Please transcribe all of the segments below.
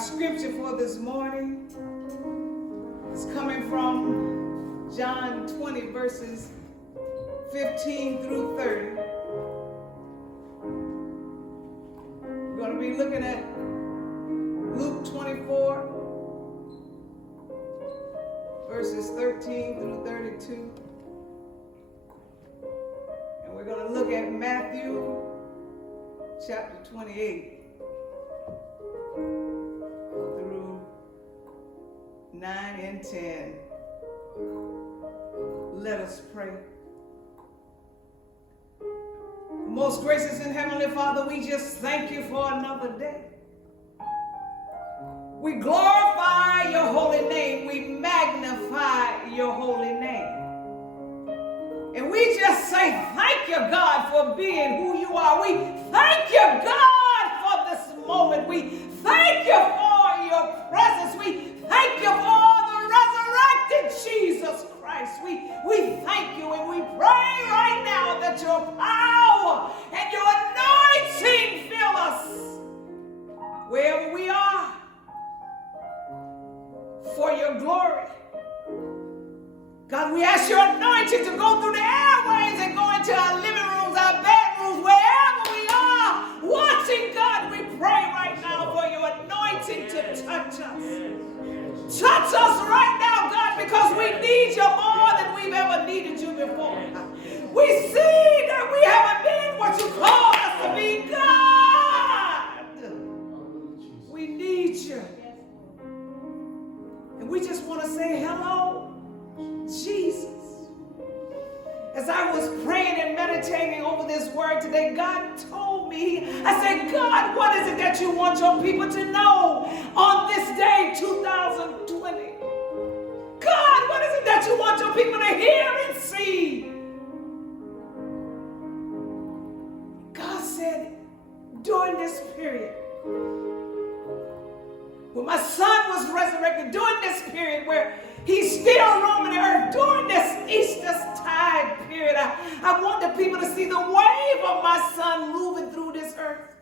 scripture for this morning is coming from John 20, verses 15 through 30. We're going to be looking at Luke 24, verses 13 through 32. And we're going to look at Matthew chapter 28 through 9 and 10. Let us pray. Most gracious and heavenly Father, we just thank you for another day. We glorify your holy name. We magnify your holy name. And we just say thank you, God, for being who you are. We thank you, God, for this moment. We thank you for your presence. We thank you for the resurrected Jesus Christ. We thank you, and we pray right now that your power and your anointing fill us wherever we are for your glory. God, we ask your anointing to go through the airways and go into our living rooms, our bedrooms, wherever we are watching. God, we pray right now for your anointing to touch us. Touch us right now, God, because we need you more than we've ever needed you before. We see that we haven't been what you called us to be, God. We need you. And we just want to say hello, Jesus. As I was praying and meditating over this word today, God told me, I said, God, what is it that you want your people to know on this day, 2020? God, what is it that you want your people to hear and see? God said, during this period, when my son was resurrected, during this period where he's still roaming the earth, during this Easter tide period, I want the people to see the wave of my son moving through this earth.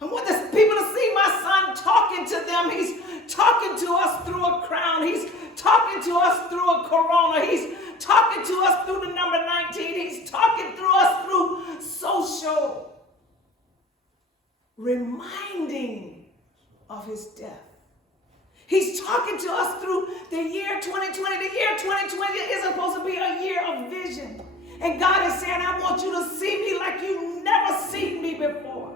I want the people to see my son talking to them. He's talking to us through a crown. He's talking to us through a corona. He's talking to us through the number 19. He's talking through us through social, reminding of his death. He's talking to us through the year 2020. The year 2020 is supposed to be a year of vision. And God is saying, I want you to see me like you've never seen me before.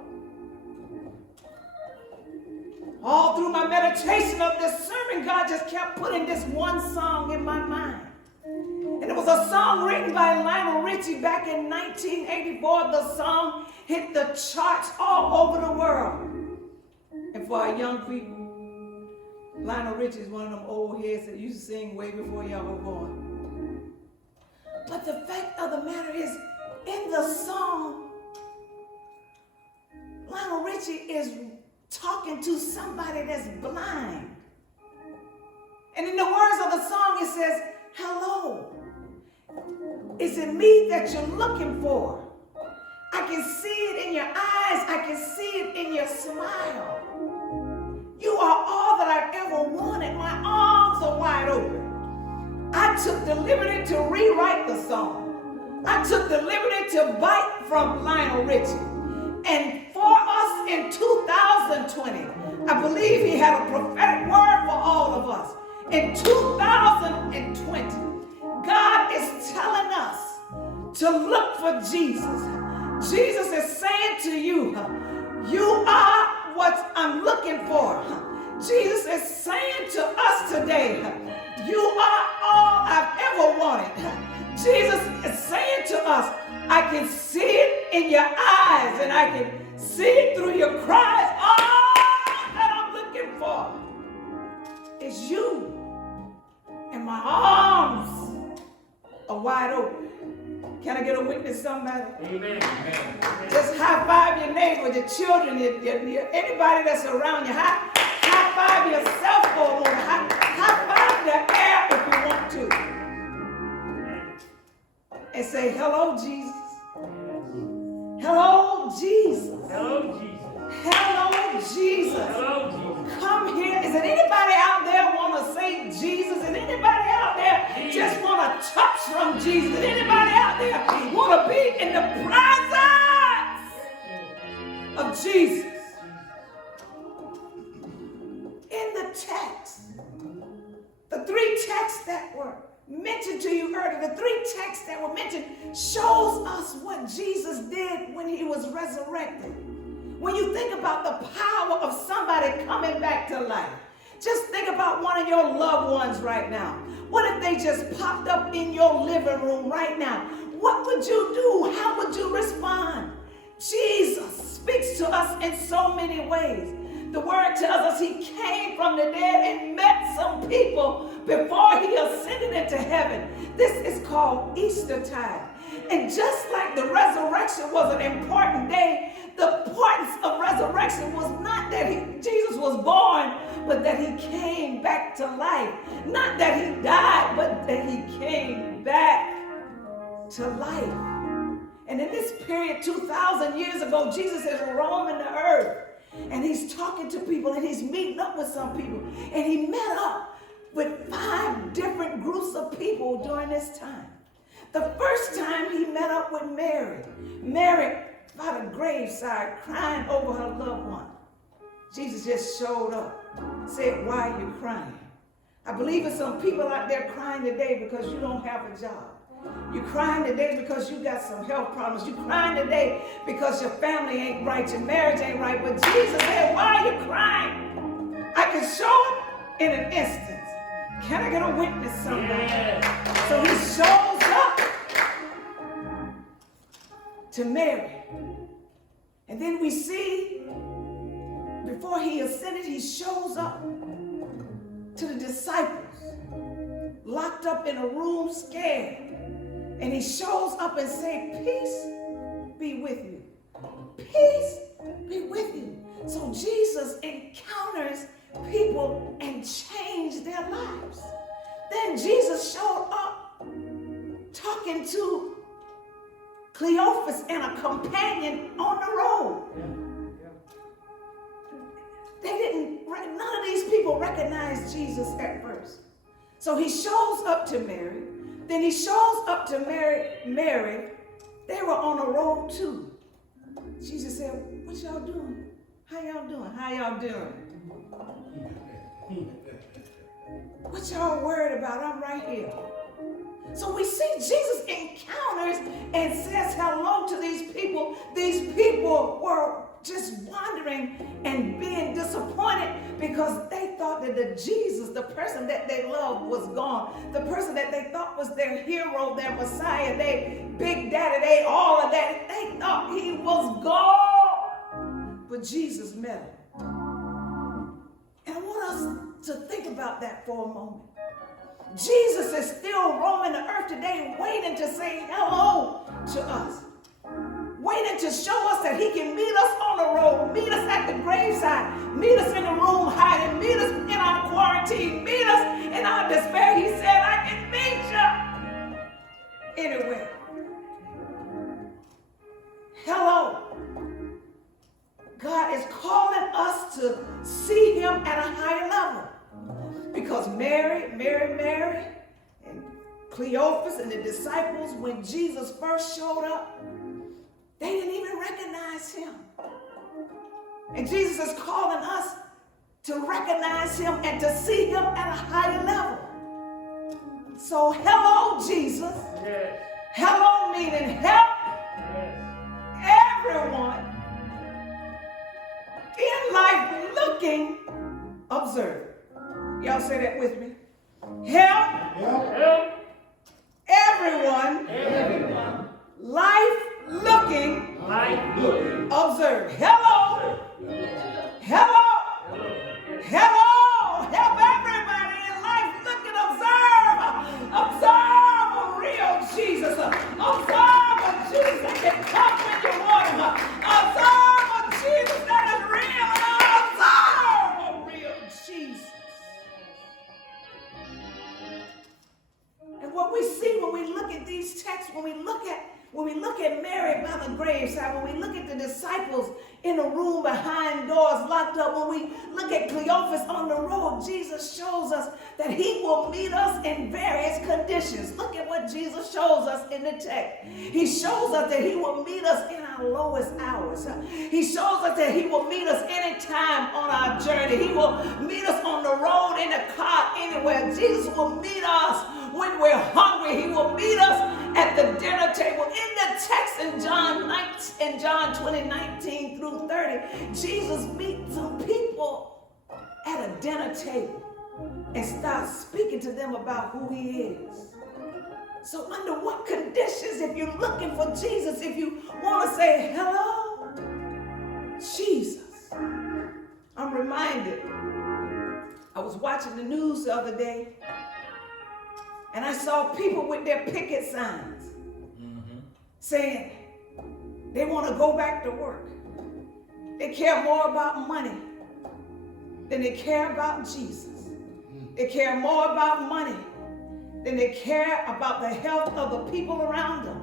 All through my meditation of this sermon, God just kept putting this one song in my mind. And it was a song written by Lionel Richie back in 1984. The song hit the charts all over the world. And for our young people, Lionel Richie is one of them old heads that used to sing way before y'all were born. But the fact of the matter is, in the song, Lionel Richie is talking to somebody that's blind. And in the words of the song, it says, hello, is it me that you're looking for? I can see it in your eyes. I can see it in your smile. You are all that I've ever wanted. My arms are wide open. I took the liberty to rewrite the song. I took the liberty to bite from Lionel Richie. And for us in 2020, I believe he had a prophetic word for all of us. In 2020, God is telling us to look for Jesus. Jesus is saying to you, you are what I'm looking for. Jesus is saying to us today, you are all I've ever wanted. Jesus is saying to us, I can see it in your eyes and I can see it through your cries. All that I'm looking for is you. And my arms are wide open. Can I get a witness, somebody? Amen. Just high five your neighbor, your children, anybody that's around you. High five yourself for a moment. High five the air if you want to. And say, hello, Jesus. Hello, Jesus. Hello, Jesus. Hello, Jesus. Come here. Is there anybody out there want to say Jesus? Is anybody out there just want to touch from Jesus? Is anybody out there want to be in the presence of Jesus? In the text, the three texts that were mentioned to you earlier, the three texts that were mentioned shows us what Jesus did when he was resurrected. When you think about the power of somebody coming back to life, just think about one of your loved ones right now. What if they just popped up in your living room right now? What would you do? How would you respond? Jesus speaks to us in so many ways. The word tells us he came from the dead and met some people before he ascended into heaven. This is called Easter time. And just like the resurrection was an important day, the importance of resurrection was not that Jesus was born, but that he came back to life. Not that he died, but that he came back to life. And in this period, 2,000 years ago, Jesus is roaming the earth. And he's talking to people and he's meeting up with some people. And he met up with 5 different groups of people during this time. The first time he met up with Mary. Mary by the graveside crying over her loved one. Jesus just showed up, said, "Why are you crying?" I believe there's some people out there crying today because you don't have a job. You're crying today because you got some health problems. You're crying today because your family ain't right, your marriage ain't right. But Jesus said, "Why are you crying?" I can show it in an instant. Can I get a witness, somebody? Yeah. So he shows up to Mary. And then we see, before he ascended, he shows up to the disciples, locked up in a room, scared. And he shows up and says, "Peace be with you. Peace be with you." So Jesus encounters people and changed their lives. Then Jesus showed up talking to Cleophas and a companion on the road. None of these people recognized Jesus at first. So he shows up to Mary. Then he shows up to Mary. They were on the road too. Jesus said, "What y'all doing? How y'all doing? How y'all doing? What y'all worried about? I'm right here." So we see Jesus encounters and says hello to these people. These people were just wandering and being disappointed because they thought that the Jesus, the person that they loved, was gone. The person that they thought was their hero, their Messiah, they Big Daddy, they all of that. They thought he was gone. But Jesus met him. And I want us to think about that for a moment. Jesus is still roaming the earth today, waiting to say hello to us. Waiting to show us that he can meet us on the road, meet us at the graveside, meet us in the room hiding, meet us in our quarantine, meet us in our despair. He said, "I can meet you anywhere." Hello. God is calling us to see him at a higher level. Because Mary, and Cleophas and the disciples, when Jesus first showed up, they didn't even recognize him. And Jesus is calling us to recognize him and to see him at a higher level. So hello, Jesus. Yes. Hello meaning help. Yes. Everyone in life looking, observe. Y'all say that with me. Help. Help. Everyone. Life looking. Observe. Hello. Hello. Hello. Help everybody in life looking. Observe. Observe a real Jesus. Observe a Jesus that can come when you want him. Observe a Jesus that is real. Observe a real Jesus. And what we see when we look at these texts, when we look at Mary by the graveside, when we look at the disciples in a room behind doors locked up. When we look at Cleophas on the road, Jesus shows us that he will meet us in various conditions. Look at what Jesus shows us in the text. He shows us that he will meet us in our lowest hours. He shows us that he will meet us anytime on our journey. He will meet us on the road, in the car, anywhere. Jesus will meet us when we're hungry. He will meet us at the dinner table. In the text in John 20:19 through 30, Jesus meets some people at a dinner table and starts speaking to them about who he is. So under what conditions, if you're looking for Jesus, if you want to say, hello, Jesus. I'm reminded, I was watching the news the other day, and I saw people with their picket signs saying they want to go back to work. They care more about money than they care about Jesus. They care more about money than they care about the health of the people around them.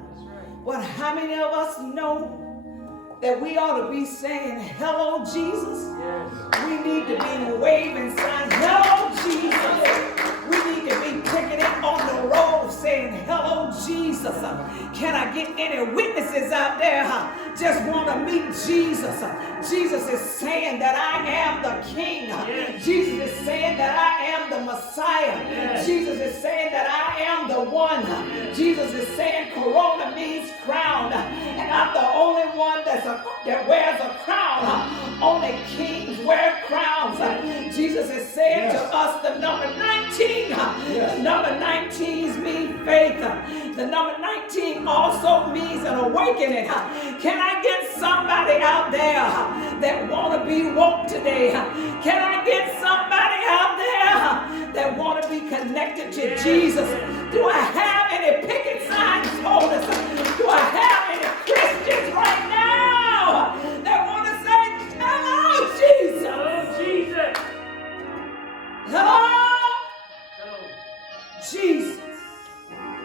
But how many of us know that we ought to be saying, hello, Jesus? Yes. We need to be waving signs, hello, Jesus. We need to be picketing on the road saying, hello, Jesus. Can I get any witnesses out there? Just want to meet Jesus. Jesus is saying that I am the King. Yes. Jesus is saying that I am the Messiah. Yes. Jesus is saying that I am the one. Yes. Jesus is saying Corona means crown. And I'm the only one that wears a crown. Only kings wear crowns. Jesus is saying to us the number 19. The number 19 means faith. The number 19 also means an awakening. Can I get somebody out there that want to be woke today? Can I get somebody out there that want to be connected to Jesus?